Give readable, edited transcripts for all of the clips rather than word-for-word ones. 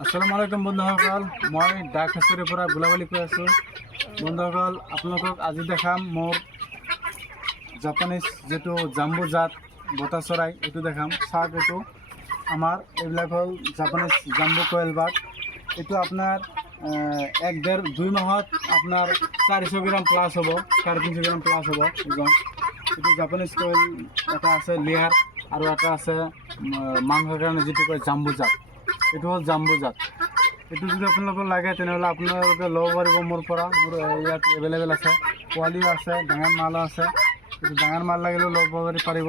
আসসালামু আলাইকুম বন্ধুসকল, মই ডাক হেচুৰীৰ পৰা গোলাবলী কৈ আছোঁ। বন্ধুসকল, আপোনালোকক আজি দেখাম মোৰ জাপানিজ যিটো জাম্বু জাত বতা চৰাই, এইটো দেখাম। চাওক, এইটো আমাৰ এইবিলাক হ'ল জাপানিজ জাম্বু কোয়েল বাৰ্ড। এইটো আপোনাৰ 1-1.5-2 মাহত আপোনাৰ 400 গ্ৰাম প্লাছ হ'ব, 350 গ্ৰাম প্লাছ হ'ব ওজন। এইটো জাপানিজ কোয়েল এটা আছে লেয়াৰ, আৰু এটা আছে মাংসৰ কাৰণে যিটো কয় জাম্বু জাত। এইটো হ'ল জাম্বু জাত। এইটো যদি আপোনালোকৰ লাগে তেনেহ'লে আপোনালোকে ল'ব পাৰিব মোৰ পৰা। মোৰ ইয়াত এভেইলেবল আছে, পোৱালিও আছে, ডাঙৰ মালো আছে। এইটো ডাঙৰ মাল লাগিলেও ল'ব পাৰিব।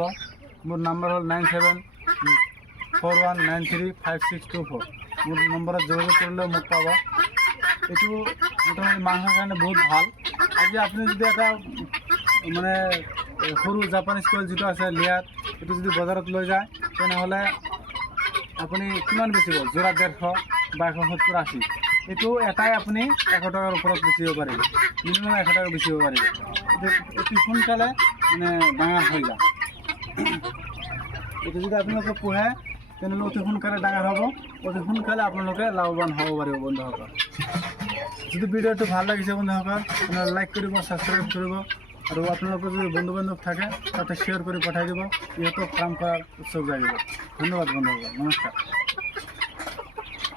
মোৰ নম্বৰ হ'ল 9741935624। মোৰ নম্বৰত যোগাযোগ কৰিলেও মোক পাব। এইটো মোটামুটি মাংসৰ কাৰণে বহুত ভাল। আজি আপুনি যদি এটা মানে সৰু জাপানিজ কোয়েল যিটো আছে লেয়াৰ, এইটো যদি বজাৰত লৈ যায় তেনেহ'লে আপুনি কিমান বেচিব? যোৰা 150 বা 170-80। এইটো এটাই আপুনি 100 টকাৰ ওপৰত বেচিব পাৰিব, মিনিমাম 100 টকা বেচিব পাৰিব। এইটো অতি সোনকালে মানে ডাঙৰ হৈ যায়। এইটো যদি আপোনালোকে পোহে তেনেহ'লে অতি সোনকালে ডাঙৰ হ'ব, অতি সোনকালে আপোনালোকে লাভৱান হ'ব পাৰিব। বন্ধুসকল, যদি ভিডিঅ'টো ভাল লাগিছে বন্ধুসকল, আপোনালোকে লাইক কৰিব, ছাবস্ক্ৰাইব কৰিব, আৰু আপোনালোকৰ যদি বন্ধু বান্ধৱ থাকে তাতে শ্বেয়াৰ কৰি পঠাই দিব। ইহঁতক কাম কৰাৰ উৎসৱ জাগিব। ধন্যবাদ বন্ধুসকল, নমস্কাৰ।